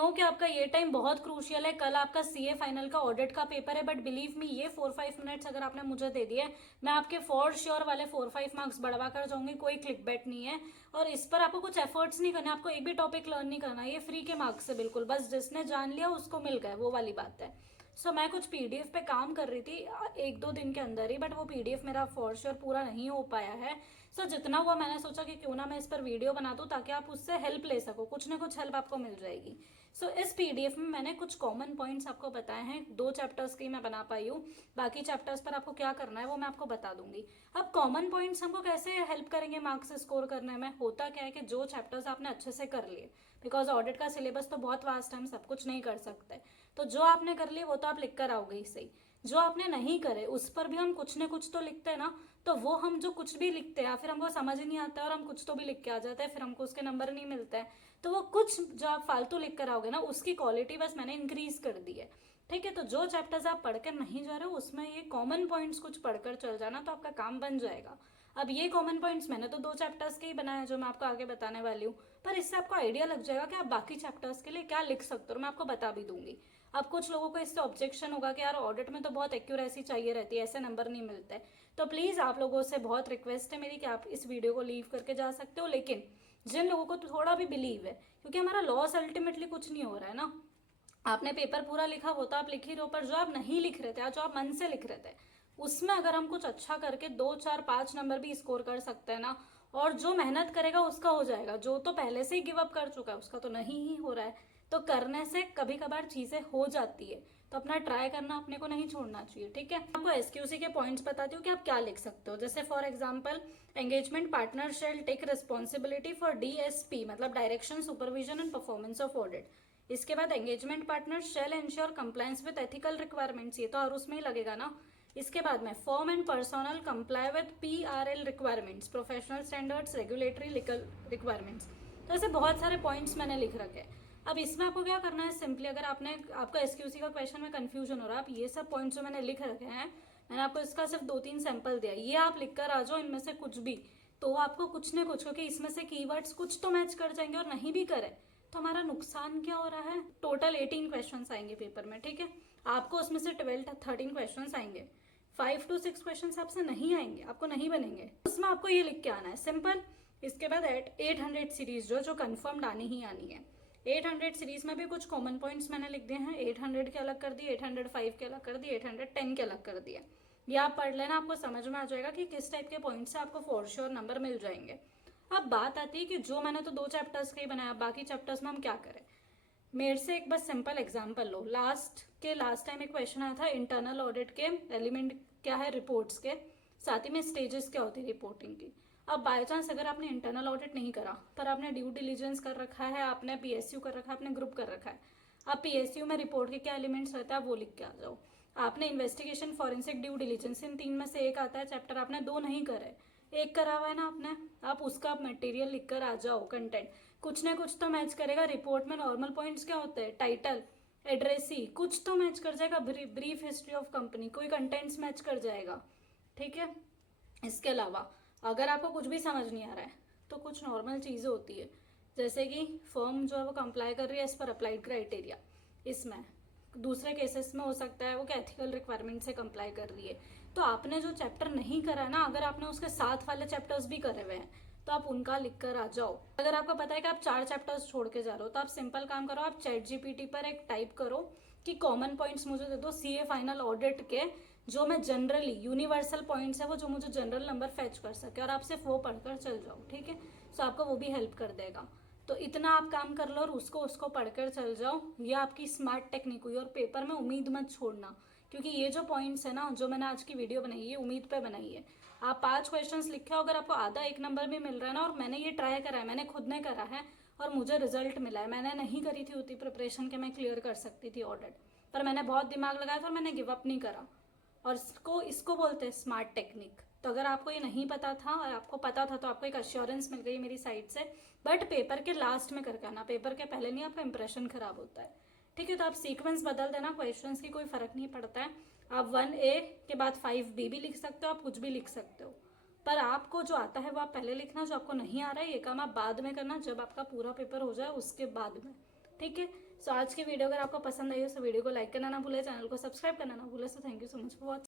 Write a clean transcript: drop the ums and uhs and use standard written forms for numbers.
No कि आपका ये टाइम बहुत क्रूशियल है, कल आपका सीए फाइनल का ऑडिट का पेपर है, बट बिलीव मी ये 4-5 मिनट्स अगर आपने मुझे दे दिए, मैं आपके फॉर श्योर वाले 4-5 मार्क्स बढ़वा कर जाऊंगी। कोई क्लिक बैट नहीं है और इस पर आपको कुछ एफर्ट्स नहीं करना, आपको एक भी टॉपिक लर्न नहीं करना, ये फ्री के मार्क्स है बिल्कुल, बस जिसने जान लिया उसको मिल गए, वो वाली बात है। सो मैं कुछ पीडीएफ पे काम कर रही थी 1-2 दिन के अंदर ही, बट वो पीडीएफ मेरा फॉर श्योर पूरा नहीं हो पाया है। सो जितना हुआ मैंने सोचा कि क्यों ना मैं इस पर वीडियो बना दूं ताकि आप उससे हेल्प ले सको, कुछ ना कुछ हेल्प आपको मिल जाएगी। सो इस पीडीएफ में मैंने कुछ कॉमन पॉइंट्स आपको बताए हैं, 2 चैप्टर्स की मैं बना पाई हूँ, बाकी चैप्टर्स पर आपको क्या करना है वो मैं आपको बता दूंगी। अब कॉमन पॉइंट्स हमको कैसे हेल्प करेंगे मार्क्स स्कोर करने में? होता क्या है कि जो चैप्टर्स आपने अच्छे से कर लिए, बिकॉज ऑडिट का सिलेबस तो बहुत वास्ट है, हम सब कुछ नहीं कर सकते, तो जो आपने कर लिए वो तो आप लिख कर आओगे ही सही। जो आपने नहीं करे उस पर भी हम कुछ न कुछ तो लिखते हैं ना, तो वो हम जो कुछ भी लिखते हैं या फिर हमको समझ ही नहीं आता है और हम कुछ तो भी लिख के आ जाते हैं, फिर हमको उसके नंबर नहीं मिलते हैं, तो वो कुछ जो आप फालतू लिख कर आओगे ना उसकी क्वालिटी बस मैंने इंक्रीज कर दी है। ठीक है, तो जो चैप्टर्स आप पढ़कर नहीं जा रहे हो उसमें ये कॉमन पॉइंट्स कुछ पढ़कर चल जाना, तो आपका काम बन जाएगा। अब ये कॉमन पॉइंट्स मैंने तो 2 चैप्टर्स के ही बनाए जो मैं आपको आगे बताने वाली हूँ, पर इससे आपको आइडिया लग जाएगा कि आप बाकी चैप्टर्स के लिए क्या लिख सकते हो, मैं आपको बता भी दूंगी। अब कुछ लोगों को इससे ऑब्जेक्शन होगा कि यार ऑडिट में तो बहुत एक्यूरेसी चाहिए रहती है, ऐसे नंबर नहीं मिलते, तो प्लीज़ आप लोगों से बहुत रिक्वेस्ट है मेरी कि आप इस वीडियो को लीव करके जा सकते हो। लेकिन जिन लोगों को तो थोड़ा भी बिलीव है, क्योंकि हमारा लॉस अल्टीमेटली कुछ नहीं हो रहा है ना, आपने पेपर पूरा लिखा वो तो आप लिख ही रहे हो, पर जो आप नहीं लिख रहे थे, जो आप मन से लिख रहे थे, उसमें अगर हम कुछ अच्छा करके 2-4-5 नंबर भी स्कोर कर सकते हैं ना, और जो मेहनत करेगा उसका हो जाएगा, जो तो पहले से ही गिव अप कर चुका है उसका तो नहीं ही हो रहा है। तो करने से कभी कभार चीजें हो जाती है, तो अपना ट्राई करना अपने को नहीं छोड़ना चाहिए। ठीक है, आपको एसक्यूसी के पॉइंट्स बताती हूँ कि आप क्या लिख सकते हो। जैसे for example, engagement partner shall take responsibility for DSP, मतलब direction, supervision and performance of audit. इसके बाद engagement partner shall ensure compliance with ethical requirements, ये तो और उसमें ही लगेगा ना। इसके बाद में firm and personal comply with PRL requirements, professional standards, regulatory legal requirements. तो ऐसे बहुत सारे पॉइंट्स मैंने लिख रखे हैं। अब इसमें आपको क्या करना है, सिंपली अगर आपका एसक्यूसी का क्वेश्चन में कंफ्यूजन हो रहा है, आप ये सब पॉइंट्स जो मैंने लिख रखे हैं, मैंने आपको इसका सिर्फ 2-3 सैंपल दिया, ये आप लिख कर आ जाओ इनमें से कुछ भी, तो आपको कुछ न कुछ, क्योंकि इसमें से कीवर्ड्स कुछ तो मैच कर जाएंगे, और नहीं भी करे तो हमारा नुकसान क्या हो रहा है। टोटल 18 क्वेश्चन आएंगे पेपर में, ठीक है, आपको उसमें से 12-13 क्वेश्चन आएंगे, 5 to 6 क्वेश्चन आपसे नहीं आएंगे, आपको नहीं बनेंगे, उसमें आपको ये लिख के आना है सिंपल। इसके बाद 800 सीरीज जो कंफर्म्ड आनी ही आनी है। 800 सीरीज में भी कुछ कॉमन पॉइंट्स मैंने लिख दिए हैं, 800 के अलग कर दिए, 805 के अलग कर दिए, 810 के अलग कर दिए। ये आप पढ़ लेना, आपको समझ में आ जाएगा कि किस टाइप के पॉइंट से आपको फॉर श्योर नंबर मिल जाएंगे। अब बात आती है कि जो मैंने तो 2 चैप्टर्स का ही बनाया, बाकी चैप्टर्स में हम क्या करें। मेरे से एक बस सिंपल एग्जांपल लो, लास्ट टाइम एक क्वेश्चन आया था इंटरनल ऑडिट के एलिमेंट क्या है रिपोर्ट्स के, साथ ही में स्टेजेस क्या होती है रिपोर्टिंग की। अब बाय चांस अगर आपने इंटरनल ऑडिट नहीं करा पर आपने ड्यू डिलीजेंस कर रखा है, आपने पीएसयू कर रखा है, आपने ग्रुप कर रखा है, आप पीएसयू में रिपोर्ट के क्या एलिमेंट्स रहता है वो लिख के आ जाओ। आपने इन्वेस्टिगेशन, फॉरेंसिक, ड्यू डिलीजेंस, इन 3 में से एक आता है चैप्टर, आपने 2 नहीं करे, एक करा हुआ है ना आपने, आप उसका मटेरियल लिख कर आ जाओ, कंटेंट कुछ ना कुछ तो मैच करेगा। रिपोर्ट में नॉर्मल पॉइंट्स क्या होते हैं, टाइटल, एड्रेसी, कुछ तो मैच कर जाएगा, ब्रीफ हिस्ट्री ऑफ कंपनी, कोई कंटेंट्स मैच कर जाएगा। ठीक है, इसके अलावा अगर आपको कुछ भी समझ नहीं आ रहा है तो कुछ नॉर्मल चीज़ें होती है, जैसे कि फर्म जो है वो कंप्लाई कर रही है एज पर अप्लाइड क्राइटेरिया, इसमें दूसरे केसेस में हो सकता है वो कि एथिकल रिक्वायरमेंट से कंप्लाई कर रही है। तो आपने जो चैप्टर नहीं करा है ना, अगर आपने उसके साथ वाले चैप्टर्स भी करे हुए हैं तो आप उनका लिख कर आ जाओ। अगर आपको पता है कि आप 4 चैप्टर्स छोड़ के जा रहे हो तो आप सिंपल काम करो, आप चैट जीपीटी पर एक टाइप करो कि कॉमन पॉइंट्स मुझे दे दो सीए फाइनल ऑडिट के, जो मैं जनरली यूनिवर्सल पॉइंट्स है वो जो मुझे जनरल नंबर फैच कर सके, और आप सिर्फ वो पढ़कर चल जाओ। ठीक है, सो आपको वो भी हेल्प कर देगा। तो इतना आप काम कर लो और उसको पढ़कर चल जाओ, ये आपकी स्मार्ट टेक्निक हुई। और पेपर में उम्मीद मत छोड़ना, क्योंकि ये जो पॉइंट्स है ना जो मैंने आज की वीडियो बनाई है उम्मीद पे बनाई है। आप 5 क्वेश्चंस लिखे हो, अगर आपको आधा 1 नंबर भी मिल रहा है ना, और मैंने ये ट्राई करा है, मैंने खुद ने करा है और मुझे रिजल्ट मिला है। मैंने नहीं करी थी उतनी प्रिपरेशन के मैं क्लियर कर सकती थी ऑडिट, पर मैंने बहुत दिमाग लगाया था और मैंने गिव अप नहीं करा, और इसको बोलते हैं स्मार्ट टेक्निक। तो अगर आपको ये नहीं पता था और आपको पता था तो आपको एक अश्योरेंस मिल गई मेरी साइड से, बट पेपर के लास्ट में करके आना, पेपर के पहले नहीं, आपका इंप्रेशन खराब होता है। ठीक है, तो आप सीक्वेंस बदल देना, क्वेश्चंस की कोई फर्क नहीं पड़ता है। आप 1A के बाद 5B भी लिख सकते हो, आप कुछ भी लिख सकते हो, पर आपको जो आता है वो आप पहले लिखना, जो आपको नहीं आ रहा है ये काम आप बाद में करना, जब आपका पूरा पेपर हो जाए उसके बाद में। ठीक है। सो आज की वीडियो अगर आपको पसंद आई हो तो वीडियो को लाइक करना ना भूले, चैनल को सब्सक्राइब करना ना भूले। So thank you so much for watching.